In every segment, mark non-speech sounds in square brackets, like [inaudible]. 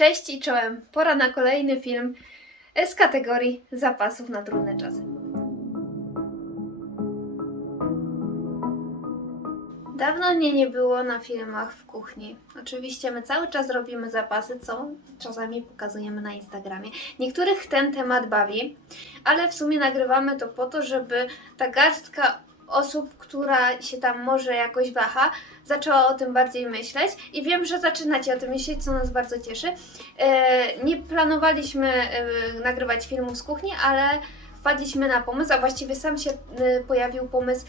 Cześć i czołem. Pora na kolejny film z kategorii zapasów na trudne czasy. Dawno mnie nie było na filmach w kuchni. Oczywiście my cały czas robimy zapasy, co czasami pokazujemy na Instagramie. Niektórych ten temat bawi, ale w sumie nagrywamy to po to, żeby ta garstka osób, która się tam może jakoś waha, zaczęła o tym bardziej myśleć i wiem, że zaczynacie o tym myśleć, co nas bardzo cieszy. E, nie planowaliśmy e, nagrywać filmów z kuchni, ale wpadliśmy na pomysł, a właściwie sam się e, pojawił pomysł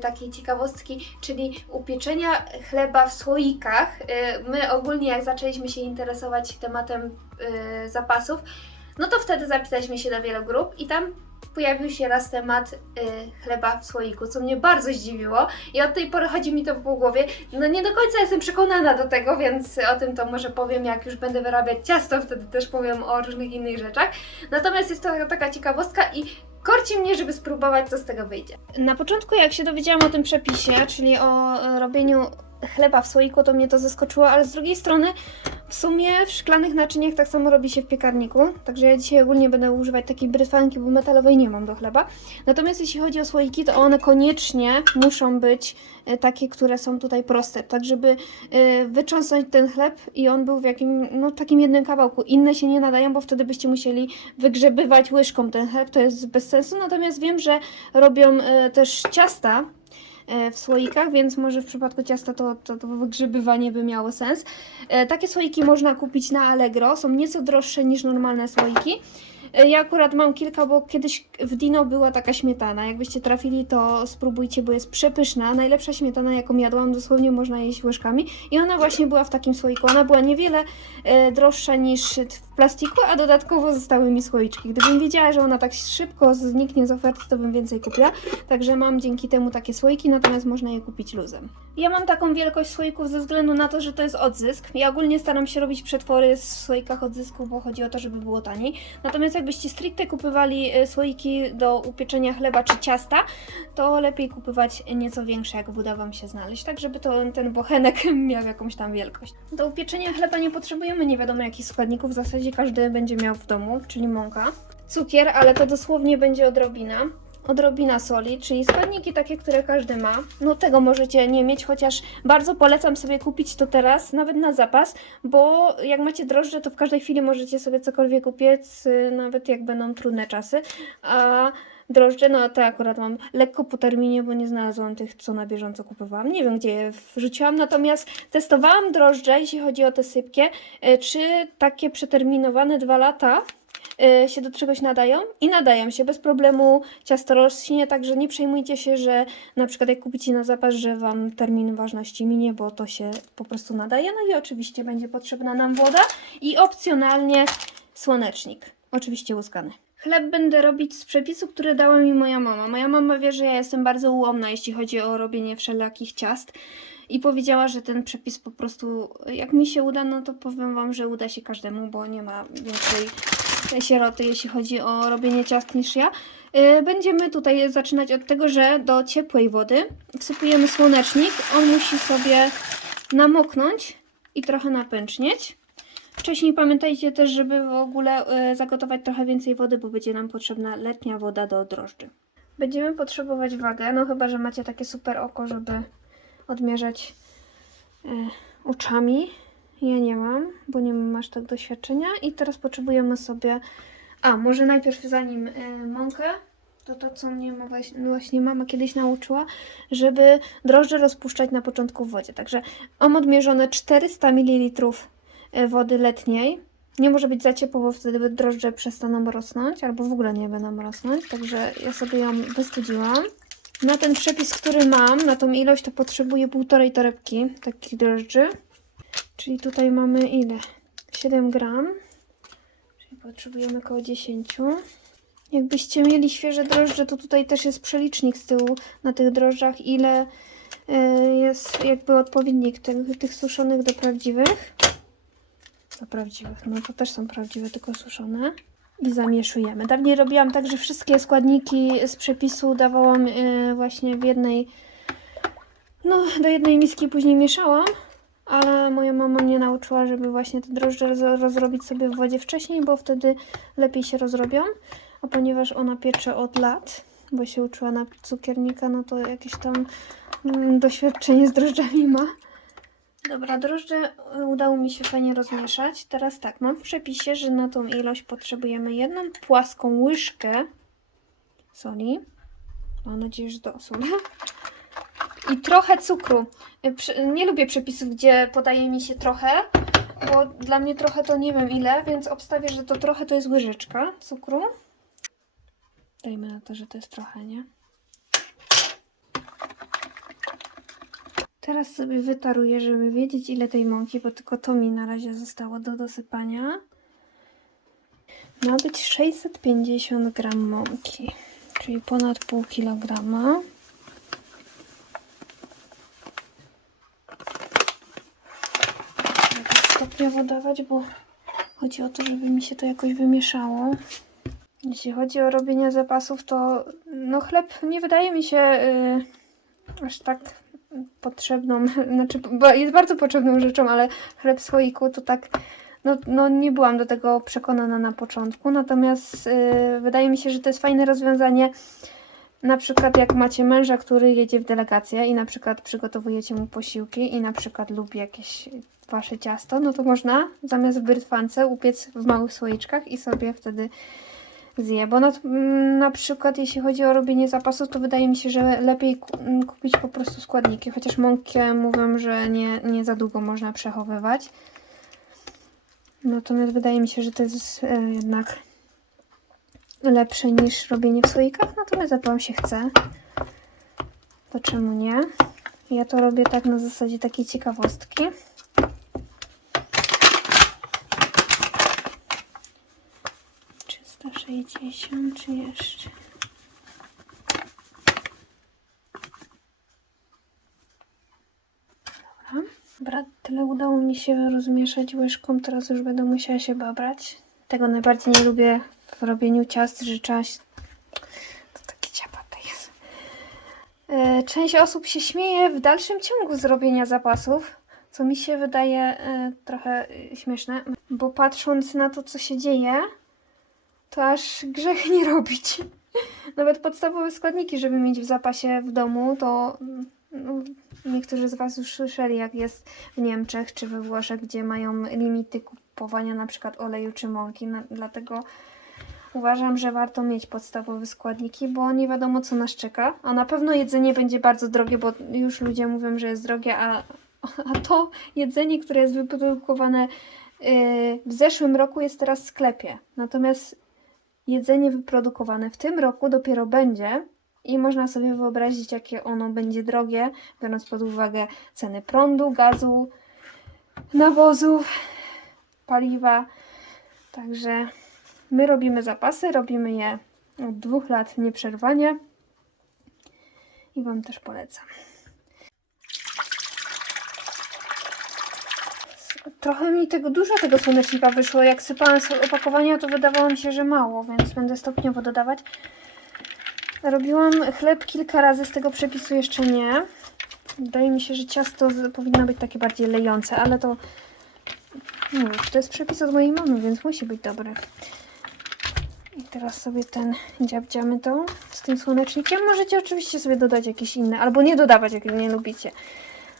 takiej ciekawostki, czyli upieczenia chleba w słoikach. My ogólnie jak zaczęliśmy się interesować tematem zapasów, no to wtedy zapisaliśmy się do wielu grup i tam pojawił się raz temat y, chleba w słoiku, co mnie bardzo zdziwiło i od tej pory chodzi mi to po głowie. No nie do końca jestem przekonana do tego, więc o tym to może powiem, jak już będę wyrabiać ciasto, wtedy też powiem o różnych innych rzeczach. Natomiast jest to taka ciekawostka i korci mnie, żeby spróbować, co z tego wyjdzie. Na początku, jak się dowiedziałam o tym przepisie, czyli o e, robieniu chleba w słoiku, to mnie to zaskoczyło, ale z drugiej strony w sumie w szklanych naczyniach tak samo robi się w piekarniku, także ja dzisiaj ogólnie będę używać takiej brytwanki, bo metalowej nie mam do chleba. Natomiast jeśli chodzi o słoiki, to one koniecznie muszą być e, takie, które są tutaj proste, tak żeby e, wytrząsnąć ten chleb i on był w jakim, no takim jednym kawałku. Inne się nie nadają, bo wtedy byście musieli wygrzebywać łyżką ten chleb, to jest bez sensu. Natomiast wiem, że robią e, też ciasta w słoikach, więc może w przypadku ciasta to, to, to wygrzebywanie by miało sens. E, Takie słoiki można kupić na Allegro, są nieco droższe niż normalne słoiki. E, Ja akurat mam kilka, bo kiedyś w Dino była taka śmietana. Jakbyście trafili, to spróbujcie, bo jest przepyszna. Najlepsza śmietana, jaką jadłam, dosłownie można jeść łyżkami. I ona właśnie była w takim słoiku. Ona była niewiele e, droższa niż w plastiku, a dodatkowo zostały mi słoiczki. Gdybym wiedziała, że ona tak szybko zniknie z oferty, to bym więcej kupiła. Także mam dzięki temu takie słoiki, natomiast można je kupić luzem. Ja mam taką wielkość słoików ze względu na to, że to jest odzysk. Ja ogólnie staram się robić przetwory w słoikach odzysku, bo chodzi o to, żeby było taniej. Natomiast jakbyście stricte kupywali e, słoiki do upieczenia chleba czy ciasta, to lepiej kupywać nieco większe, jak uda Wam się znaleźć, tak żeby to, ten bochenek [laughs] miał jakąś tam wielkość. Do upieczenia chleba nie potrzebujemy nie wiadomo jakich składników, w zasadzie każdy będzie miał w domu, czyli mąka, cukier, ale to dosłownie będzie odrobina. Odrobina soli, czyli składniki takie, które każdy ma. No tego możecie nie mieć, chociaż bardzo polecam sobie kupić to teraz, nawet na zapas, bo jak macie drożdże, to w każdej chwili możecie sobie cokolwiek upiec, y, nawet jak będą trudne czasy. A drożdże, no te akurat mam lekko po terminie, bo nie znalazłam tych, co na bieżąco kupowałam. Nie wiem, gdzie je wrzuciłam, natomiast testowałam drożdże, jeśli chodzi o te sypkie, y, czy takie przeterminowane dwa lata się do czegoś nadają i nadają się bez problemu ciasto rośnie, także nie przejmujcie się, że na przykład jak kupicie na zapas, że Wam termin ważności minie, bo to się po prostu nadaje. No i oczywiście będzie potrzebna nam woda i opcjonalnie słonecznik, oczywiście łuskany. Chleb będę robić z przepisu, który dała mi moja mama. Moja mama wie, że ja jestem bardzo ułomna, jeśli chodzi o robienie wszelakich ciast. I powiedziała, że ten przepis po prostu, jak mi się uda, no to powiem Wam, że uda się każdemu, bo nie ma większej sieroty, jeśli chodzi o robienie ciast niż ja. Yy, Będziemy tutaj zaczynać od tego, że do ciepłej wody wsypujemy słonecznik. On musi sobie namoknąć i trochę napęcznieć. Wcześniej pamiętajcie też, żeby w ogóle y, zagotować trochę więcej wody, bo będzie nam potrzebna letnia woda do drożdży. Będziemy potrzebować wagę, no chyba, że macie takie super oko, żeby odmierzać y, oczami. Ja nie mam, bo nie mam aż tak doświadczenia. I teraz potrzebujemy sobie... A, może najpierw zanim y, mąkę, to to, co mnie ma właśnie, właśnie mama kiedyś nauczyła, żeby drożdże rozpuszczać na początku w wodzie. Także mam odmierzone 400 ml e, wody letniej. Nie może być za ciepło, bo wtedy drożdże przestaną rosnąć, albo w ogóle nie będą rosnąć. Także ja sobie ją wystudziłam. Na ten przepis, który mam, na tą ilość, to potrzebuję półtorej torebki takich drożdży. Czyli tutaj mamy ile? 7 gram. Czyli potrzebujemy około 10. Jakbyście mieli świeże drożdże, to tutaj też jest przelicznik z tyłu na tych drożdżach, ile y, jest jakby odpowiednik tych, tych suszonych do prawdziwych. Do prawdziwych, no to też są prawdziwe, tylko suszone. I zamieszujemy. Dawniej robiłam tak, że wszystkie składniki z przepisu dawałam y, właśnie w jednej, no do jednej miski później mieszałam. Ale moja mama mnie nauczyła, żeby właśnie te drożdże roz- rozrobić sobie w wodzie wcześniej, bo wtedy lepiej się rozrobią. A ponieważ ona piecze od lat, bo się uczyła na cukiernika, no to jakieś tam mm, doświadczenie z drożdżami ma. Dobra, drożdże y, udało mi się fajnie rozmieszać. Teraz tak, mam w przepisie, że na tą ilość potrzebujemy jedną płaską łyżkę soli. Mam nadzieję, że dosól. I trochę cukru. Y, Nie lubię przepisów, gdzie podaje mi się trochę, bo dla mnie trochę to nie wiem ile, więc obstawię, że to trochę to jest łyżeczka cukru. Dajmy na to, że to jest trochę, nie? Teraz sobie wytaruję, żeby wiedzieć ile tej mąki, bo tylko to mi na razie zostało do dosypania. Ma być 650 gram mąki, czyli ponad pół kilograma. Trzeba stopniowo dawać, bo chodzi o to, żeby mi się to jakoś wymieszało. Jeśli chodzi o robienie zapasów, to no chleb nie wydaje mi się yy, aż tak potrzebną, [laughs] znaczy jest bardzo potrzebną rzeczą, ale chleb w słoiku to tak, no, no nie byłam do tego przekonana na początku, natomiast yy, wydaje mi się, że to jest fajne rozwiązanie, na przykład jak macie męża, który jedzie w delegację i na przykład przygotowujecie mu posiłki i na przykład lubi jakieś wasze ciasto, no to można zamiast w brytwance upiec w małych słoiczkach i sobie wtedy zje, bo na, na przykład jeśli chodzi o robienie zapasów, to wydaje mi się, że lepiej ku- kupić po prostu składniki, chociaż mąkę mówią, że nie, nie za długo można przechowywać. Natomiast wydaje mi się, że to jest e, jednak lepsze niż robienie w słoikach, natomiast jak Wam się chce, to czemu nie? Ja to robię tak na zasadzie takiej ciekawostki. Trzysta sześćdziesiąt, czy jeszcze? Dobra. Tyle udało mi się rozmieszać łyżką, teraz już będę musiała się babrać. Tego najbardziej nie lubię w robieniu ciast, że trzeba się... To takie ciapate jest. E, Część osób się śmieje w dalszym ciągu z robienia zapasów, co mi się wydaje e, trochę e, śmieszne, bo patrząc na to, co się dzieje, to aż grzech nie robić. [laughs] Nawet podstawowe składniki, żeby mieć w zapasie w domu, to no, niektórzy z Was już słyszeli, jak jest w Niemczech czy we Włoszech, gdzie mają limity kupowania na przykład oleju czy mąki. Na, dlatego uważam, że warto mieć podstawowe składniki, bo nie wiadomo, co nas czeka. A na pewno jedzenie będzie bardzo drogie, bo już ludzie mówią, że jest drogie, a, a to jedzenie, które jest wyprodukowane yy, w zeszłym roku, jest teraz w sklepie. Natomiast jedzenie wyprodukowane w tym roku dopiero będzie i można sobie wyobrazić, jakie ono będzie drogie, biorąc pod uwagę ceny prądu, gazu, nawozów, paliwa. Także my robimy zapasy, robimy je od dwóch lat nieprzerwanie i Wam też polecam. Trochę mi tego, dużo tego słonecznika wyszło. Jak sypałam z opakowania, to wydawało mi się, że mało, więc będę stopniowo dodawać. Robiłam chleb kilka razy, z tego przepisu jeszcze nie. Wydaje mi się, że ciasto powinno być takie bardziej lejące, ale to... Wiem, to jest przepis od mojej mamy, więc musi być dobry. I teraz sobie ten dziabdziamy to z tym słonecznikiem. Możecie oczywiście sobie dodać jakieś inne, albo nie dodawać, jak nie lubicie.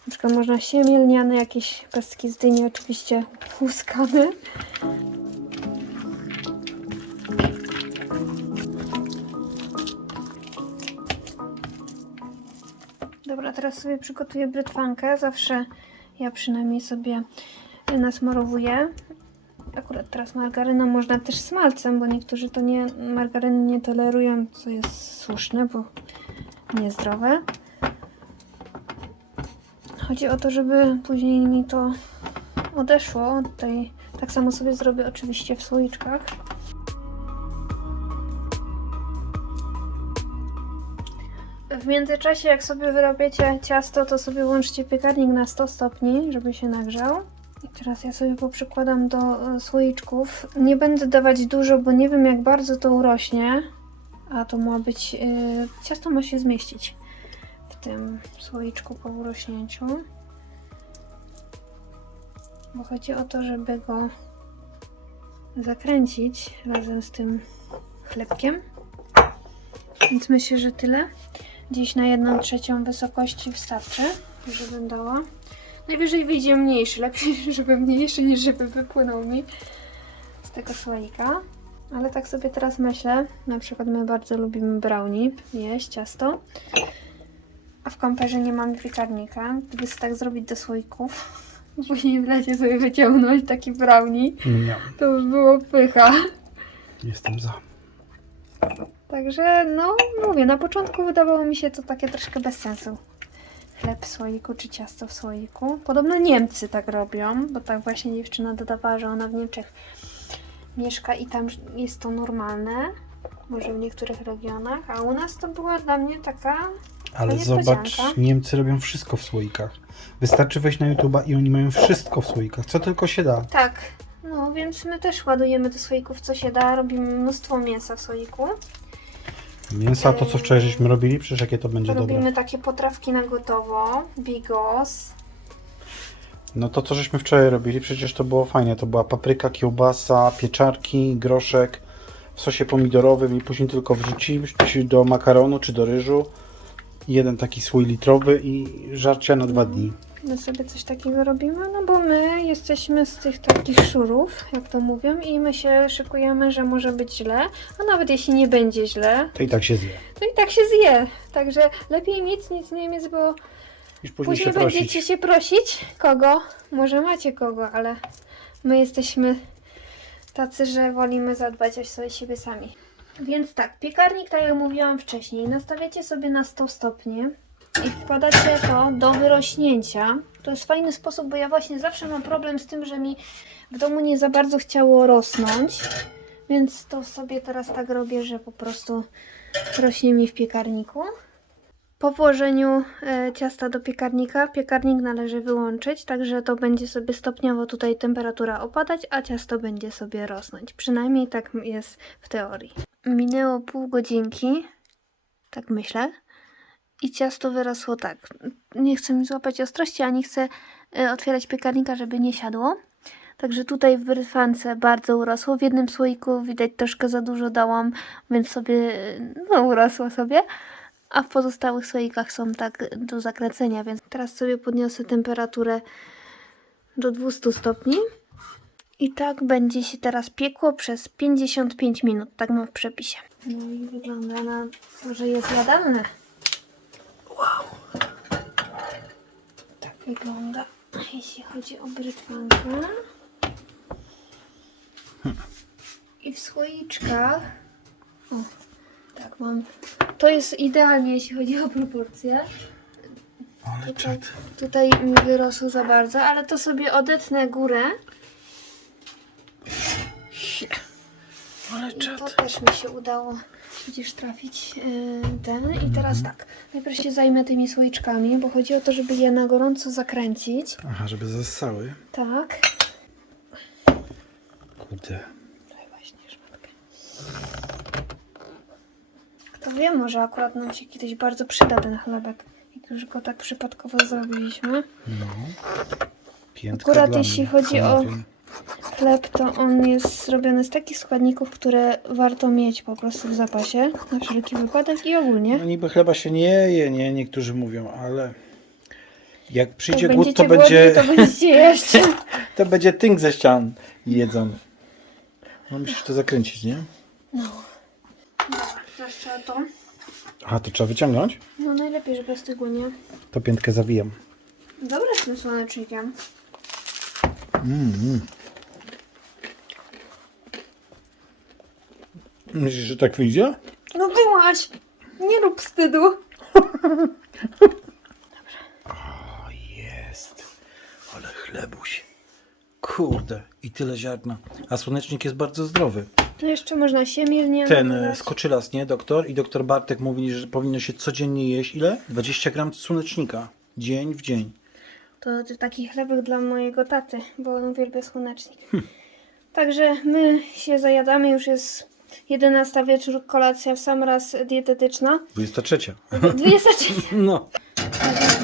Na przykład można siemię lniane, jakieś pestki z dyni, oczywiście łuskane. Dobra, teraz sobie przygotuję brytwankę. Zawsze ja przynajmniej sobie nasmarowuję. Akurat teraz margaryną można też smalcem, bo niektórzy to nie, margaryny nie tolerują, co jest słuszne, bo niezdrowe. Chodzi o to, żeby później mi to odeszło od. Tak samo sobie zrobię oczywiście w słoiczkach. W międzyczasie, jak sobie wyrobiecie ciasto, to sobie włączcie piekarnik na 100 stopni, żeby się nagrzał. Teraz ja sobie poprzykładam do e, słoiczków. Nie będę dawać dużo, bo nie wiem jak bardzo to urośnie. A to ma być... Yy, ciasto ma się zmieścić w tym słoiczku po urośnięciu. Bo chodzi o to, żeby go zakręcić razem z tym chlebkiem. Więc myślę, że tyle. Gdzieś na jedną trzecią wysokości wystarczy, żebym dała. Najwyżej wyjdzie mniejszy. Lepiej, [laughs] żeby mniejszy, niż żeby wypłynął mi z tego słoika. Ale tak sobie teraz myślę, na przykład my bardzo lubimy brownie, jeść ciasto. A w kamperze nie mamy piekarnika. Gdyby sobie tak zrobić do słoików, [laughs] później w lecie sobie wyciągnąć taki brownie, Nie, to by było pycha. jestem za. Także no, mówię, na początku wydawało mi się to takie troszkę bez sensu. Chleb w słoiku czy ciasto w słoiku. Podobno Niemcy tak robią, bo tak właśnie dziewczyna dodawała, że ona w Niemczech mieszka i tam jest to normalne. Może w niektórych regionach, a u nas to była dla mnie taka. Ale zobacz. Niemcy robią wszystko w słoikach. Wystarczy wejść na YouTube'a i oni mają wszystko w słoikach, co tylko się da. Tak, no więc my też ładujemy do słoików co się da, robimy mnóstwo mięsa w słoiku. Mięsa, to co wczoraj żeśmy robili, przecież jakie to będzie Robimy dobre. takie potrawki na gotowo, bigos. No to co żeśmy wczoraj robili, przecież to było fajnie. To była papryka, kiełbasa, pieczarki, groszek w sosie pomidorowym i później tylko wrzucić do makaronu czy do ryżu. Jeden taki słój litrowy i żarcia na dwa dni. My sobie coś takiego robimy, no bo my jesteśmy z tych takich szurów, jak to mówią, i my się szykujemy, że może być źle, a nawet jeśli nie będzie źle, To i tak się zje. to i tak się zje. Także lepiej mieć nic nie mieć, bo Już później, później się będziecie prosić. się prosić. Kogo? Może macie kogo, ale my jesteśmy tacy, że wolimy zadbać o sobie siebie sami. Więc tak, piekarnik, tak jak mówiłam wcześniej, nastawiacie sobie na 100 stopni i wkładacie to do wyrośnięcia. To jest fajny sposób, bo ja właśnie zawsze mam problem z tym, że mi w domu nie za bardzo chciało rosnąć. Więc to sobie teraz tak robię, że po prostu rośnie mi w piekarniku. Po włożeniu e, ciasta do piekarnika, piekarnik należy wyłączyć, także to będzie sobie stopniowo tutaj temperatura opadać, a ciasto będzie sobie rosnąć. Przynajmniej tak jest w teorii. Minęło pół godzinki, tak myślę, i ciasto wyrosło tak. Nie chcę mi złapać ostrości, a nie chcę e, otwierać piekarnika, żeby nie siadło. Także tutaj w brytwance bardzo urosło. W jednym słoiku widać troszkę za dużo dałam, więc sobie, e, no urosło sobie a w pozostałych słoikach są tak do zakręcenia, więc teraz sobie podniosę temperaturę do 200 stopni i tak będzie się teraz piekło przez 55 minut, tak mam w przepisie. No i wygląda na to, że jest jadalne. Wow! Tak wygląda, jeśli chodzi o brytwankę. I w słoiczkach o, tak mam. To jest idealnie, jeśli chodzi o proporcje. Ale Tutaj, tutaj mi wyrosło za bardzo, ale to sobie odetnę górę. Ale I to też mi się udało przecież trafić yy, ten. I teraz tak, najpierw się zajmę tymi słoiczkami, bo chodzi o to, żeby je na gorąco zakręcić. Aha, żeby zassały. Tak. Kurde. Tutaj właśnie szmatkę. Kto wie, może akurat nam się kiedyś bardzo przyda ten chlebek. Jak już go tak przypadkowo zrobiliśmy. No. Piętka Akurat jeśli chodzi o-. Chleb to on jest zrobiony z takich składników, które warto mieć po prostu w zapasie, na wszelki wypadek i ogólnie. No niby chleba się nie je, nie? Niektórzy mówią, ale jak przyjdzie Jak głód, [laughs] to będzie, głodni, to będziecie to będzie tynk ze ścian jedzony. No musisz to zakręcić, nie? No. Dobra, teraz trzeba to. A, to trzeba wyciągnąć? No najlepiej, żeby stygło, nie? To piętkę zawijam. Dobra z tym słonecznikiem. Mm, mm. Myślisz, że tak wyjdzie? No byłaś! Nie rób wstydu. O, jest. Ale chlebuś. Kurde, i tyle ziarna. A słonecznik jest bardzo zdrowy. No jeszcze można siemię Ten e, skoczylas, nie, doktor? I doktor Bartek mówi, że powinno się codziennie jeść ile? 20 gram słonecznika. Dzień w dzień. To taki chlebek dla mojego taty, bo on uwielbia słonecznik. Także my się zajadamy, już jest 11 wieczór, kolacja w sam raz dietetyczna. 23. 23. [laughs] No.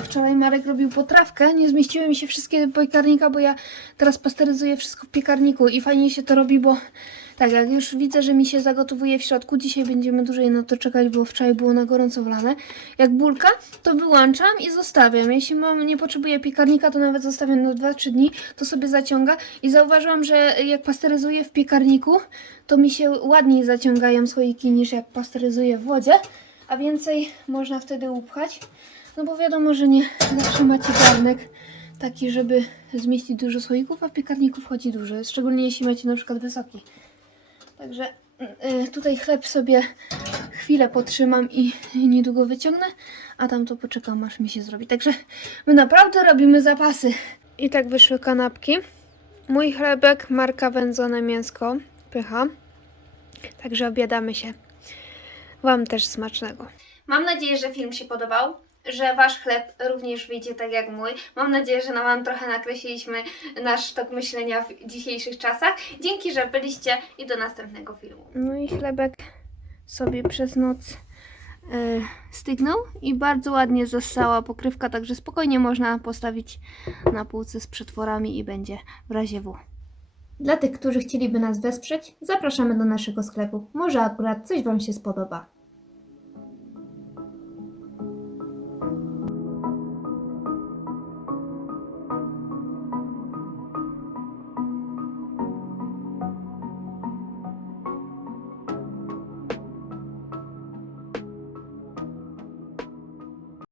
Wczoraj Marek robił potrawkę. Nie zmieściły mi się wszystkie do piekarnika, bo ja teraz pasteryzuję wszystko w piekarniku i fajnie się to robi, bo tak, jak już widzę, że mi się zagotowuje w środku, dzisiaj będziemy dłużej na to czekać, bo wczoraj było na gorąco wlane. Jak bulka, to wyłączam i zostawiam. Jeśli mam, nie potrzebuję piekarnika, to nawet zostawiam na 2-3 dni, to sobie zaciąga. I zauważyłam, że jak pasteryzuję w piekarniku, to mi się ładniej zaciągają słoiki niż jak pasteryzuję w wodzie, a więcej można wtedy upchać. No bo wiadomo, że nie zawsze macie garnek taki, żeby zmieścić dużo słoików, a w piekarniku wchodzi dużo, szczególnie jeśli macie na przykład wysoki. Także y, tutaj chleb sobie chwilę potrzymam i niedługo wyciągnę, a tam to poczekam aż mi się zrobi. Także my naprawdę robimy zapasy. I tak wyszły kanapki. Mój chlebek, marka wędzone mięsko, pycha. Także obiadamy się. Wam też smacznego. Mam nadzieję, że film się podobał, że Wasz chleb również wyjdzie tak jak mój. Mam nadzieję, że na Wam trochę nakreśliliśmy nasz tok myślenia w dzisiejszych czasach. Dzięki, że byliście i do następnego filmu. No i chlebek sobie przez noc e, stygnął i bardzo ładnie została pokrywka, także spokojnie można postawić na półce z przetworami i będzie w razie W. Dla tych, którzy chcieliby nas wesprzeć, zapraszamy do naszego sklepu. Może akurat coś Wam się spodoba.